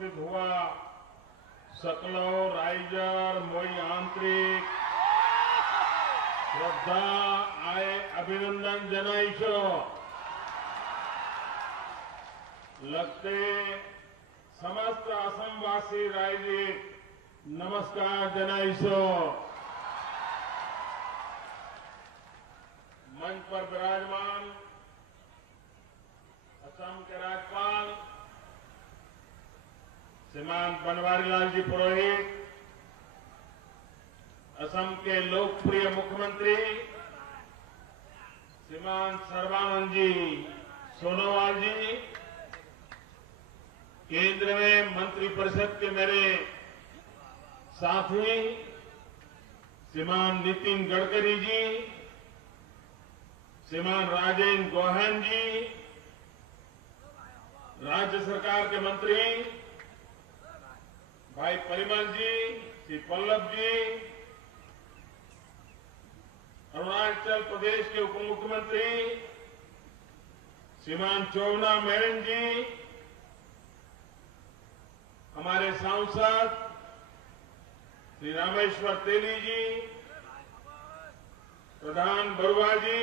उपस्थित हुआ सकलो राइजर मोई आंतरिक श्रद्धा आए अभिनंदन जनाइशो लगते समस्त असमवासी राइजिक नमस्कार जनाइशो मंच पर विराजमान असम के राज्यपाल श्रीमान बनवारीलाल जी पुरोहित, असम के लोकप्रिय मुख्यमंत्री श्रीमान सर्बानंद जी सोनोवाल जी, केंद्र में मंत्रिपरिषद के मेरे साथी श्रीमान नितिन गडकरी जी, श्रीमान राजेंद्र गोहान जी, राज्य सरकार के मंत्री भाई परिमल जी, श्री पल्लव जी, अरुणाचल प्रदेश के उप मुख्यमंत्री श्रीमान चोवना मेनन जी, हमारे सांसद श्री रामेश्वर तेली जी, प्रधान बरुआ जी,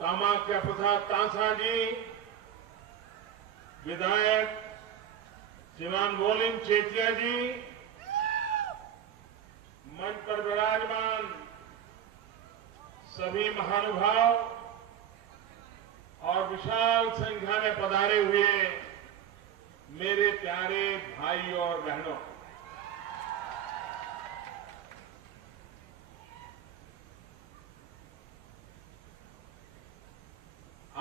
कामाख्या प्रसाद तांसा जी, विधायक श्रीमान वोलिन चेतिया जी, मंच पर विराजमान सभी महानुभाव और विशाल संख्या में पधारे हुए मेरे प्यारे भाइयों और बहनों,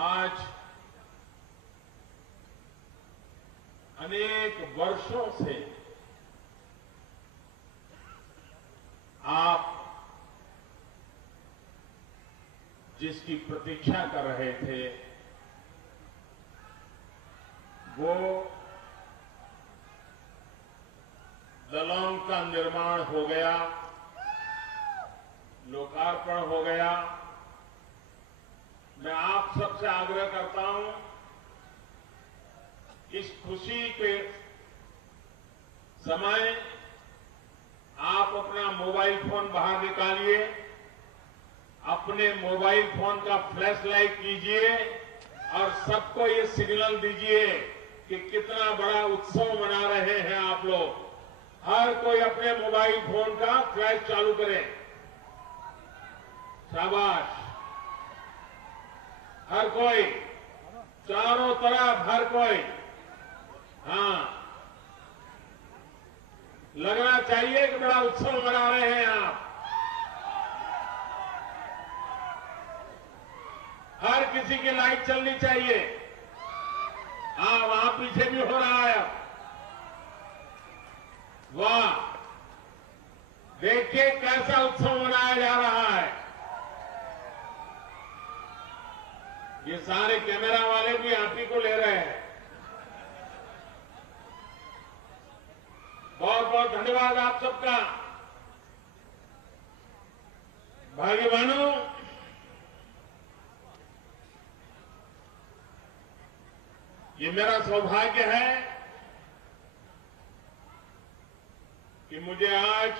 आज अनेक वर्षों से आप जिसकी प्रतीक्षा कर रहे थे वो दलों का निर्माण हो गया, लोकार्पण हो गया। मैं आप सबसे आग्रह करता हूं, इस खुशी के समय आप अपना मोबाइल फोन बाहर निकालिए, अपने मोबाइल फोन का फ्लैश लाइट कीजिए और सबको ये सिग्नल दीजिए कि कितना बड़ा उत्सव मना रहे हैं आप लोग। हर कोई अपने मोबाइल फोन का फ्लैश चालू करें। शाबाश, हर कोई, चारों तरफ हर कोई। हाँ, लगना चाहिए कि बड़ा उत्सव मना रहे हैं आप। हर किसी की लाइट चलनी चाहिए। हाँ, वहां पीछे भी हो रहा है। वाह, देखिए कैसा उत्सव मनाया जा रहा है। ये सारे कैमरा वाले भी आप ही को ले रहे हैं। बहुत बहुत धन्यवाद आप सबका। भाई बहनों, ये मेरा सौभाग्य है कि मुझे आज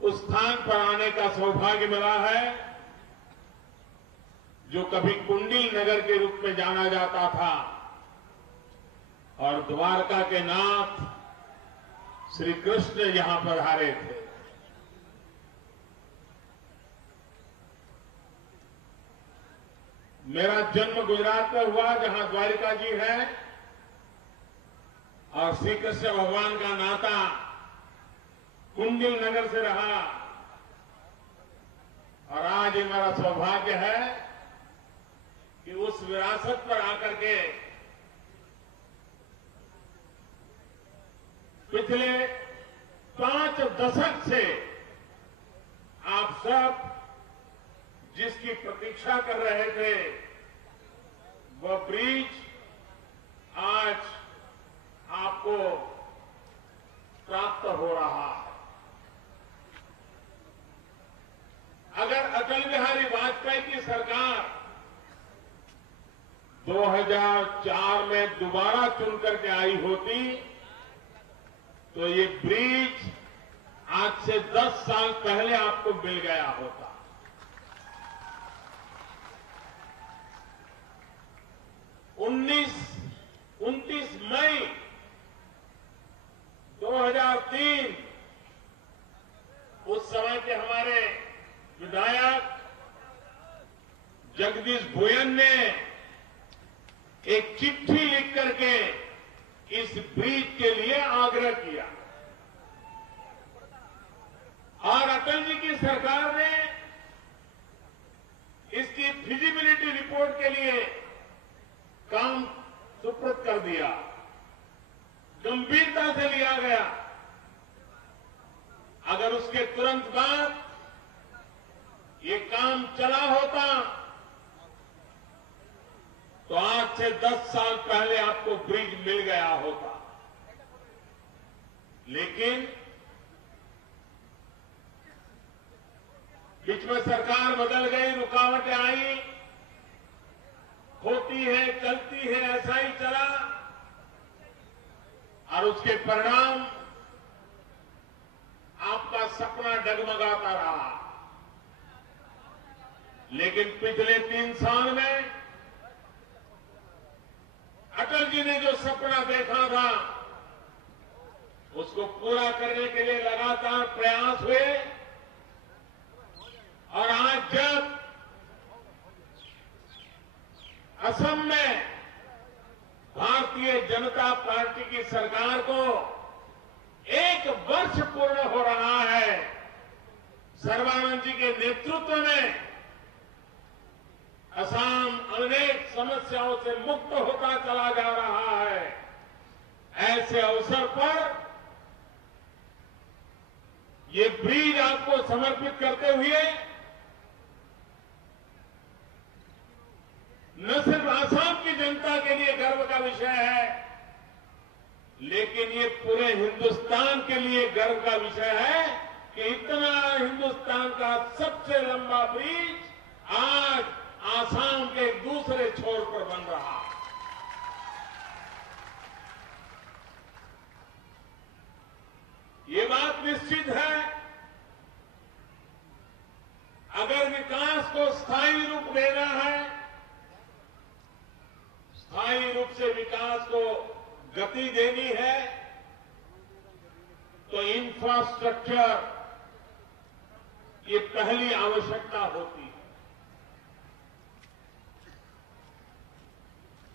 उस स्थान पर आने का सौभाग्य मिला है जो कभी कुंडिल नगर के रूप में जाना जाता था और द्वारका के नाथ श्री कृष्ण यहां पधारे थे। मेरा जन्म गुजरात में हुआ, जहां द्वारिका जी है, और श्री कृष्ण भगवान का नाता कुंडिल नगर से रहा। और आज ये मेरा सौभाग्य है कि उस विरासत पर आकर के पिछले 5 दशक से आप सब जिसकी प्रतीक्षा कर रहे थे वह ब्रिज आज आपको प्राप्त हो रहा है। अगर अटल बिहारी वाजपेयी की सरकार 2004 में दोबारा चुन करके आई होती तो ये ब्रिज आज से 10 साल पहले आपको मिल गया होता। 29 मई 2003 उस समय के हमारे विधायक जगदीश भुयन ने एक चिट्ठी लिख करके इस ब्रिज के लिए आग्रह किया और अटल जी की सरकार ने इसकी फिजिबिलिटी रिपोर्ट के लिए काम सुपुर्द कर दिया। गंभीरता से लिया गया। अगर उसके तुरंत बाद ये काम चला होता तो आज से 10 साल पहले आपको ब्रिज मिल गया होता। लेकिन बीच में सरकार बदल गई, रुकावटें आई, होती है, चलती है, ऐसा ही चला और उसके परिणाम आपका सपना डगमगाता रहा। लेकिन पिछले 3 साल में अटल जी ने जो सपना देखा था उसको पूरा करने के लिए लगातार प्रयास हुए और आज जब असम में भारतीय जनता पार्टी की सरकार को 1 वर्ष पूर्ण हो रहा है, सर्बानंद जी के नेतृत्व में असम अनेक समस्याओं से मुक्त होता चला जा रहा है। ऐसे अवसर पर ये ब्रिज आपको समर्पित करते हुए न सिर्फ आसाम की जनता के लिए गर्व का विषय है, लेकिन ये पूरे हिंदुस्तान के लिए गर्व का विषय है कि इतना हिंदुस्तान का सबसे लंबा ब्रिज आज आसाम के दूसरे छोर पर बन रहा है। ये बात निश्चित है, अगर विकास को स्थायी रूप देना है, स्थायी रूप से विकास को गति देनी है, तो इंफ्रास्ट्रक्चर ये पहली आवश्यकता होती है।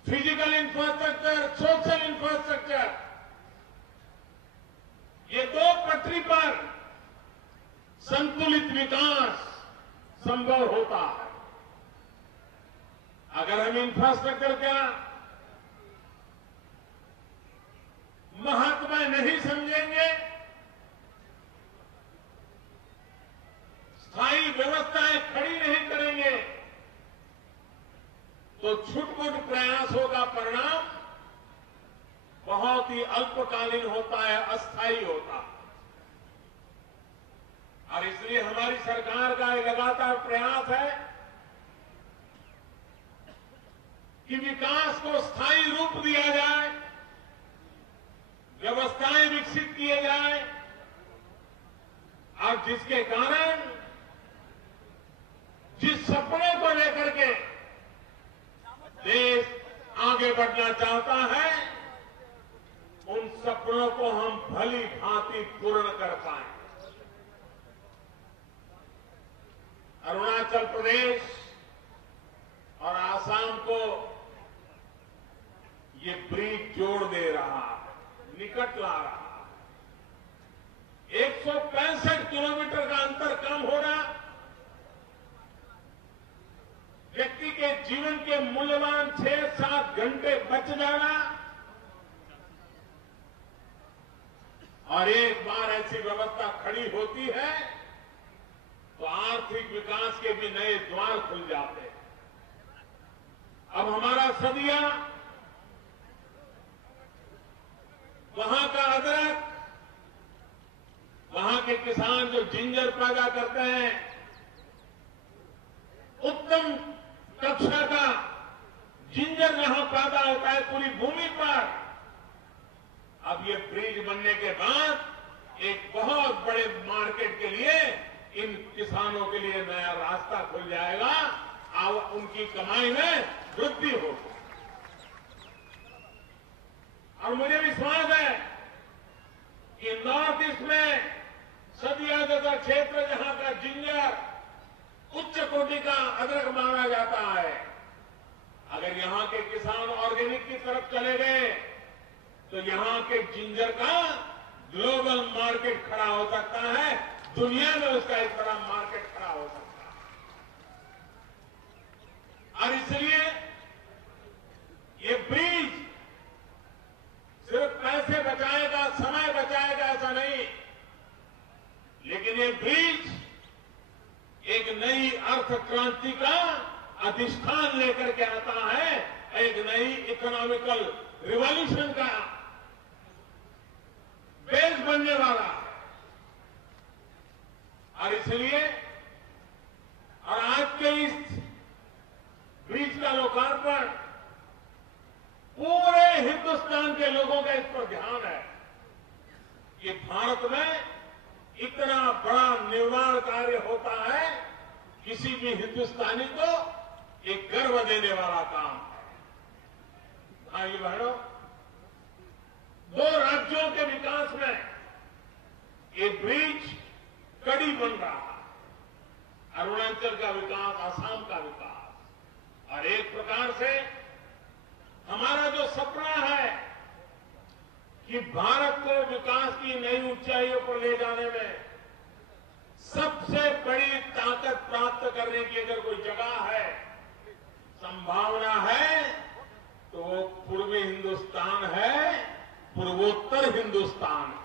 फिजिकल इंफ्रास्ट्रक्चर, सोशल इंफ्रास्ट्रक्चर, ये 2 पटरी पर संतुलित विकास संभव होता है। अगर हम इंफ्रास्ट्रक्चर का महत्व नहीं समझेंगे, स्थायी व्यवस्थाएं खड़ी नहीं करेंगे, तो छुटपुट प्रयासों का परिणाम बहुत ही अल्पकालीन होता है, अस्थायी होता है। और इसलिए हमारी सरकार का एक लगातार प्रयास है कि विकास को स्थायी रूप दिया जाए, व्यवस्थाएं विकसित किए जाए और जिसके कारण जिस सपने को लेकर के देश आगे बढ़ना चाहता है, उन सपनों को हम भली भांति पूर्ण कर पाएं। अरुणाचल प्रदेश और आसाम को ये ब्रिज जोड़ दे रहा है, निकट ला रहा है। 165 किलोमीटर का अंतर कम होना, व्यक्ति के जीवन के मूल्यवान 6-7 घंटे बच जाना और एक बार ऐसी व्यवस्था खड़ी होती है तो आर्थिक विकास के भी नए द्वार खुल जाते हैं। अब हमारा सदिया, वहां का अदरक, वहां के किसान जो जिंजर पैदा करते हैं, उत्तम कक्षा का जिंजर जहां पैदा होता है पूरी भूमि पर। अब ये ब्रिज बनने के बाद एक बहुत बड़े मार्केट के लिए इन किसानों के लिए नया रास्ता खुल जाएगा और उनकी कमाई में वृद्धि होगी। और मुझे विश्वास है कि नॉर्थ ईस्ट में सदियाजदा क्षेत्र जहां का जिंजर उच्च कोटि का अदरक माना जाता है, अगर यहां के किसान ऑर्गेनिक की तरफ चले गए तो यहां के जिंजर का ग्लोबल मार्केट खड़ा हो सकता है, दुनिया में उसका एक बड़ा मार्केट खड़ा हो सकता है। और इसलिए ये ब्रिज सिर्फ पैसे बचाएगा, समय बचाएगा ऐसा नहीं, लेकिन ये ब्रिज एक नई अर्थ क्रांति का अधिष्ठान लेकर के आता है, एक नई इकोनॉमिकल रिवॉल्यूशन का बेस बनने वाला है। और इसलिए और आज के इस ब्रिज का लोकार्पण पूरे हिंदुस्तान के लोगों का इस पर ध्यान है कि भारत में इतना बड़ा निर्माण कार्य होता है, किसी भी हिंदुस्तानी को एक गर्व देने वाला काम है। भाई बहनों, दो राज्यों के विकास में ये ब्रिज कड़ी बन रहा है, अरुणाचल का विकास, असम का विकास। और एक प्रकार से हमारा जो सपना है कि भारत को विकास की नई ऊंचाइयों पर ले जाने में सबसे बड़ी ताकत प्राप्त करने की अगर कोई जगह है, संभावना है, तो वो पूर्वी हिंदुस्तान है, पूर्वोत्तर हिंदुस्तान है।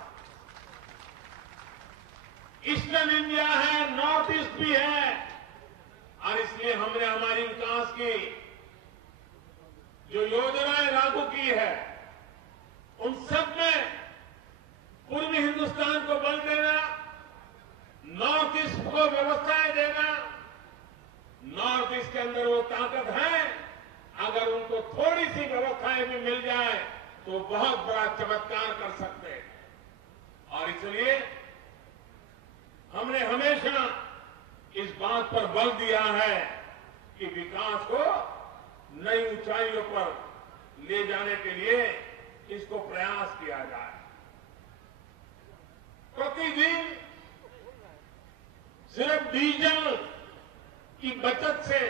ईस्टर्न इंडिया है, नॉर्थ ईस्ट भी है। और इसलिए हमने हमारी विकास की जो योजनाएं लागू की है, उन सब में पूर्वी हिंदुस्तान को बल देना, नॉर्थ ईस्ट को व्यवस्थाएं देना। नॉर्थ ईस्ट के अंदर वो ताकत है, अगर उनको थोड़ी सी व्यवस्थाएं भी मिल जाए तो बहुत बड़ा चमत्कार कर सकते हैं। और इसलिए हमने हमेशा इस बात पर बल दिया है कि विकास को नई ऊंचाइयों पर ले जाने के लिए इसको प्रयास किया जाए। प्रतिदिन सिर्फ डीजल की बचत से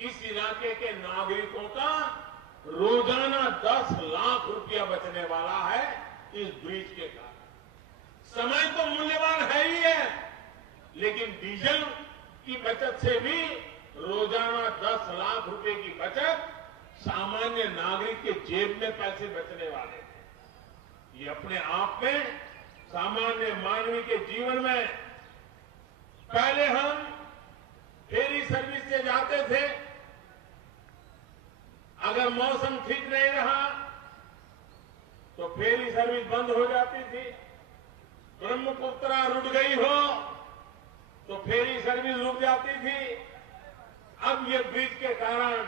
इस इलाके के नागरिकों का रोजाना 10 लाख रुपया बचने वाला है इस ब्रिज के कारण। समय तो मूल्यवान है ही है, लेकिन डीजल की बचत से भी रोजाना 10 लाख रुपए की बचत सामान्य नागरिक के जेब में पैसे बचने वाले हैं। ये अपने आप में सामान्य मानवीय के जीवन में, पहले हम फेरी सर्विस से जाते थे, अगर मौसम ठीक नहीं रहा तो फेरी सर्विस बंद हो जाती थी। ब्रह्मपुत्रा रुक गई हो तो फेरी सर्विस रुक जाती थी। अब ये ब्रिज के कारण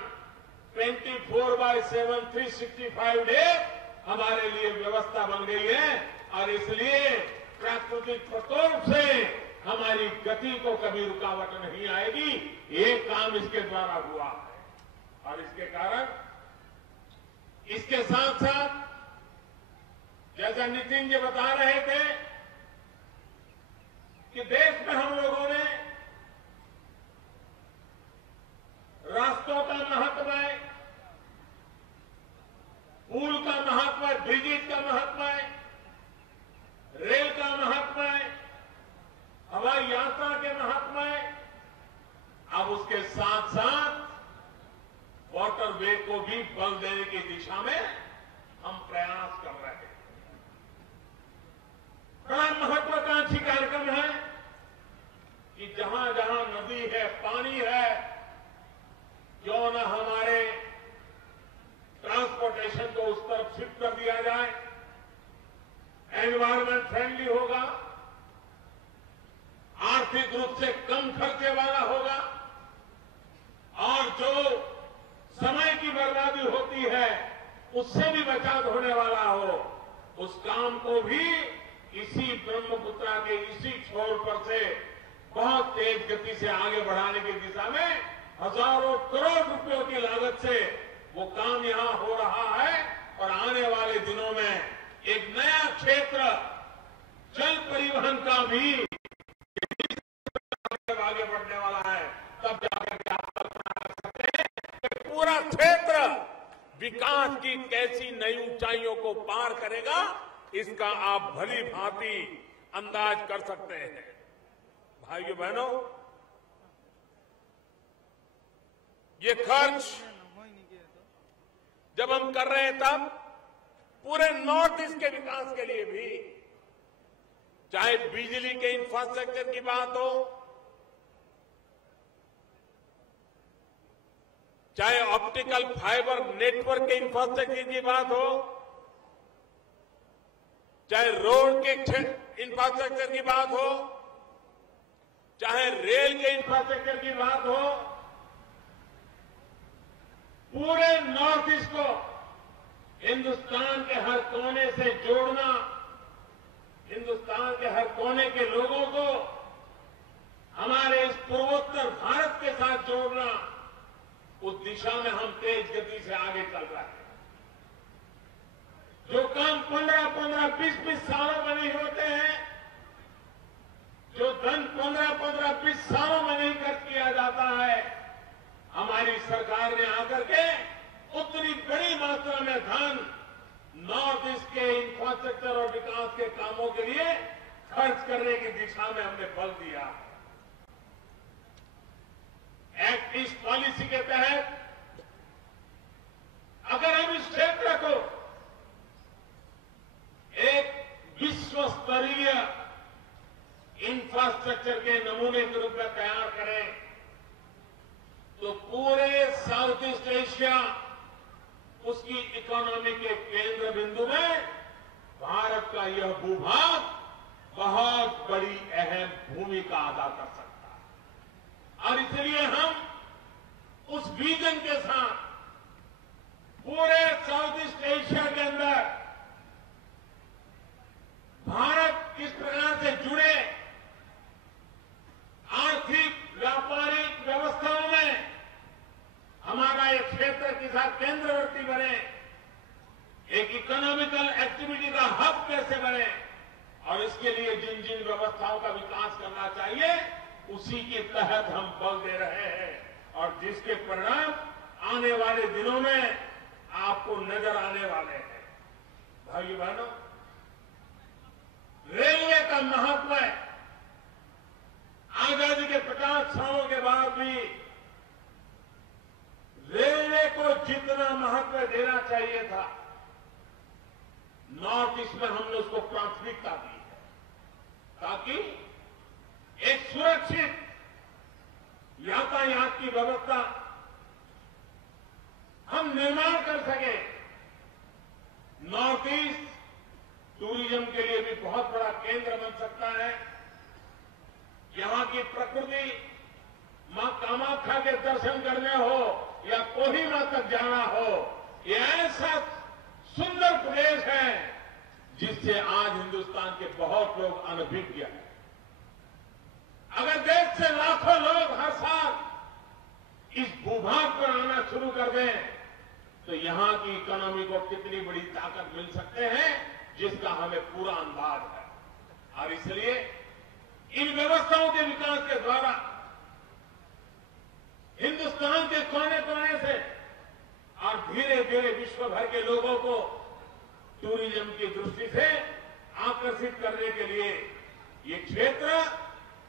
24/7 365 डे हमारे लिए व्यवस्था बन गई है। और इसलिए प्राकृतिक प्रकोप से हमारी गति को कभी रुकावट नहीं आएगी। ये काम इसके द्वारा हुआ है। और इसके कारण, इसके साथ साथ जैसा नितिन जी बता रहे थे कि देश में हम लोगों ने रास्तों का महत्व है, पुल का महत्व है, ब्रिजेज का महत्व है, रेल का महत्व है, हवाई यात्रा के महत्व है। अब उसके साथ साथ वाटरवे को भी बल देने की दिशा में हम प्रयास कर रहे हैं। बड़ा महत्वाकांक्षी कार्यक्रम है कि जहां जहां नदी है, पानी है, क्यों न हमारे ट्रांसपोर्टेशन को उस तरफ शिफ्ट कर दिया जाए। एनवायरमेंट फ्रेंडली होगा, आर्थिक रूप से कम खर्चे वाला होगा और जो समय की बर्बादी होती है उससे भी बचाव होने वाला हो, उस काम को भी इसी ब्रह्मपुत्रा के इसी छोर पर से बहुत तेज गति से आगे बढ़ाने की दिशा में हजारों करोड़ रुपयों की लागत से वो काम यहां हो रहा है। और आने वाले दिनों में एक नया क्षेत्र जल परिवहन का भी आगे बढ़ने वाला है। तब जाकर के आप कल्पना कर सकते हैं कि पूरा क्षेत्र विकास की कैसी नई ऊंचाइयों को पार करेगा, इसका आप भली भांति अंदाज कर सकते हैं। भाइयों बहनों, ये खर्च जब हम कर रहे हैं तब पूरे नॉर्थ ईस्ट के विकास के लिए भी, चाहे बिजली के इंफ्रास्ट्रक्चर की बात हो, चाहे ऑप्टिकल फाइबर नेटवर्क के इंफ्रास्ट्रक्चर की बात हो, चाहे रोड के इंफ्रास्ट्रक्चर की बात हो, चाहे रेल के इंफ्रास्ट्रक्चर की बात हो, पूरे नॉर्थ ईस्ट को हिंदुस्तान के हर कोने से जोड़ना, हिंदुस्तान के हर कोने के लोगों को हमारे इस पूर्वोत्तर भारत के साथ जोड़ना, उस दिशा में हम तेज गति से आगे चल रहे हैं। जो काम 15-15, 20-20 सालों में नहीं होते हैं, जो धन 15-15, 20 सालों में नहीं खर्च किया जाता है, हमारी सरकार ने आकर के उतनी बड़ी मात्रा में धन नॉर्थ ईस्ट के इंफ्रास्ट्रक्चर और विकास के कामों के लिए खर्च करने की दिशा में हमने बल दिया। एक्ट ईस्ट पॉलिसी के तहत अगर हम इस क्षेत्र को एक विश्व स्तरीय इंफ्रास्ट्रक्चर के नमूने के रूप में तैयार करें, तो पूरे साउथ ईस्ट एशिया उसकी इकोनॉमी के केंद्र बिंदु में भारत का यह भूभाग बहुत बड़ी अहम भूमिका अदा कर सकता है। और इसलिए हम उस विजन के साथ पूरे साउथ ईस्ट एशिया के अंदर भारत किस प्रकार से जुड़े, आर्थिक व्यापारिक व्यवस्थाओं में हमारा एक क्षेत्र के साथ केंद्रवर्ती बने, एक इकोनॉमिकल एक्टिविटी का हब कैसे बने, और इसके लिए जिन जिन व्यवस्थाओं का विकास करना चाहिए उसी के तहत हम बल दे रहे हैं। और जिसके परिणाम आने वाले दिनों में आपको नजर आने वाले हैं। भाइयों बहनों, रेलवे का महत्व है। आजादी के 50 सालों के बाद भी रेलवे को जितना महत्व देना चाहिए था, नॉर्थ ईस्ट में हमने उसको प्राथमिकता दी है, ताकि एक सुरक्षित यातायात की व्यवस्था हम निर्माण कर सके। नॉर्थ ईस्ट टूरिज्म के लिए भी बहुत बड़ा केंद्र बन सकता है। यहां की प्रकृति, मां कामाख्या के दर्शन करने हो या कोहिमा तक जाना हो, ये ऐसा सुंदर प्रदेश है जिससे आज हिंदुस्तान के बहुत लोग अनभिज्ञ हैं। अगर देश से लाखों लोग हर साल इस भूभाग पर आना शुरू कर दें, तो यहां की इकोनॉमी को कितनी बड़ी ताकत मिल सकते हैं, जिसका हमें पूरा अंदाज है। और इसलिए इन व्यवस्थाओं के विकास के द्वारा हिंदुस्तान के कोने कोने से और धीरे धीरे विश्व भर के लोगों को टूरिज्म की दृष्टि से आकर्षित करने के लिए ये क्षेत्र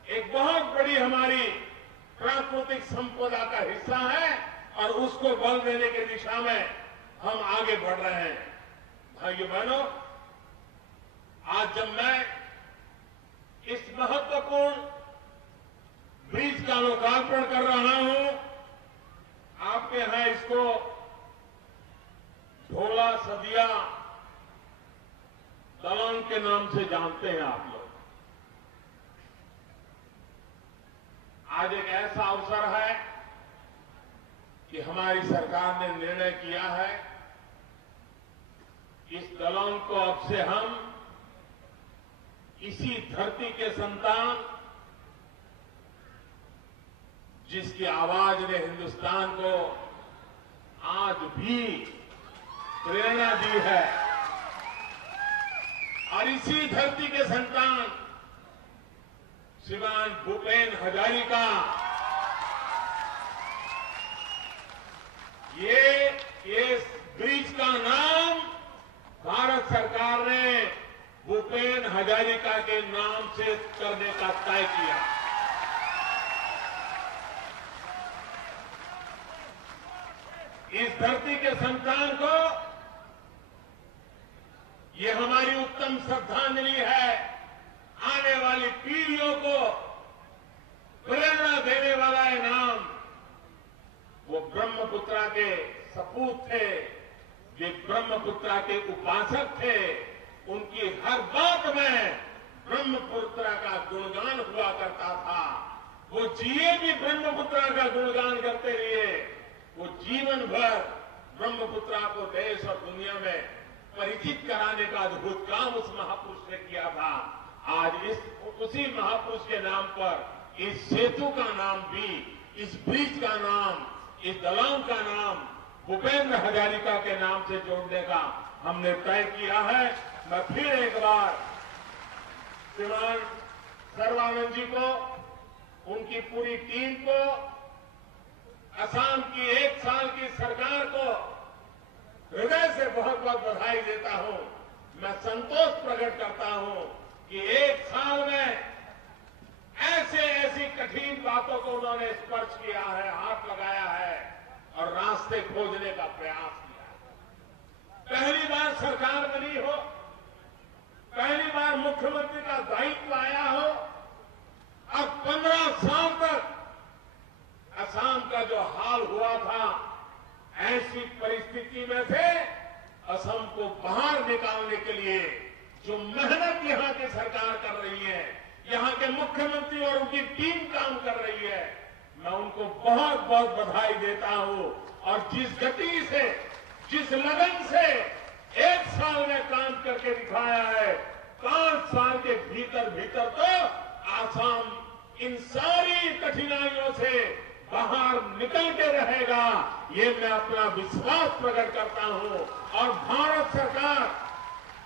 एक बहुत बड़ी हमारी प्राकृतिक संपदा का हिस्सा है और उसको बल देने की दिशा में हम आगे बढ़ रहे हैं। भाइयों बहनों, आज जब मैं इस महत्वपूर्ण ब्रिज का लोकार्पण कर रहा हूं, आपके यहां इसको ढोला सदिया दलंग के नाम से जानते हैं आप लोग। आज एक ऐसा अवसर है कि हमारी सरकार ने निर्णय किया है इस दलों को अब से हम इसी धरती के संतान जिसकी आवाज ने हिंदुस्तान को आज भी प्रेरणा दी है और इसी धरती के संतान श्रीमान भूपेन हजारिका ये ब्रिज का नाम भारत सरकार ने भूपेन हजारिका के नाम से करने का तय किया। इस धरती के संतान को ये हमारी उत्तम श्रद्धांजलि है। आने वाली पीढ़ियों को प्रेरणा देने वाला ये नाम वो ब्रह्मपुत्रा के सपूत थे, वे ब्रह्मपुत्रा के उपासक थे। उनकी हर बात में ब्रह्मपुत्रा का गुणगान हुआ करता था। वो जिए भी ब्रह्मपुत्रा का गुणगान करते रहे। वो जीवन भर ब्रह्मपुत्रा को देश और दुनिया में परिचित कराने का अद्भुत काम उस महापुरुष ने किया था। आज उसी महापुरुष के नाम पर इस सेतु का नाम भी, इस ब्रिज का नाम, इस दलांग का नाम भूपेंद्र हजारिका के नाम से जोड़ने का हमने तय किया है। मैं फिर एक बार श्रीमान सर्बानंद जी को, उनकी पूरी टीम को, असम की 1 साल की सरकार को हृदय से बहुत बहुत बधाई देता हूं। मैं संतोष प्रकट करता हूं कि 1 साल में ऐसी कठिन बातों को उन्होंने स्पर्श किया है, हाथ लगाया है और रास्ते खोजने का प्रयास किया है। पहली बार सरकार बनी हो, पहली बार मुख्यमंत्री का दायित्व आया हो और 15 साल तक असम का जो हाल हुआ था, ऐसी परिस्थिति में से असम को बाहर निकालने के लिए जो मेहनत यहां की सरकार कर रही है, यहां के मुख्यमंत्री और उनकी टीम काम कर रही है, मैं उनको बहुत बहुत बधाई देता हूं। और जिस गति से, जिस लगन से 1 साल में काम करके दिखाया है, 5 साल के भीतर भीतर तो असम इन सारी कठिनाइयों से बाहर निकल के रहेगा, ये मैं अपना विश्वास प्रकट करता हूं। और भारत सरकार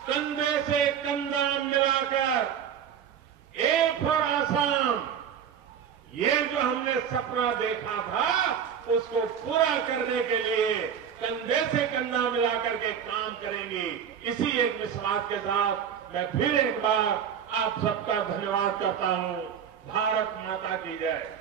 कंधे से कंधा मिलाकर एक फॉर आसाम, ये जो हमने सपना देखा था उसको पूरा करने के लिए कंधे से कंधा मिलाकर के काम करेंगे। इसी एक विश्वास के साथ मैं फिर एक बार आप सबका धन्यवाद करता हूं। भारत माता की जय।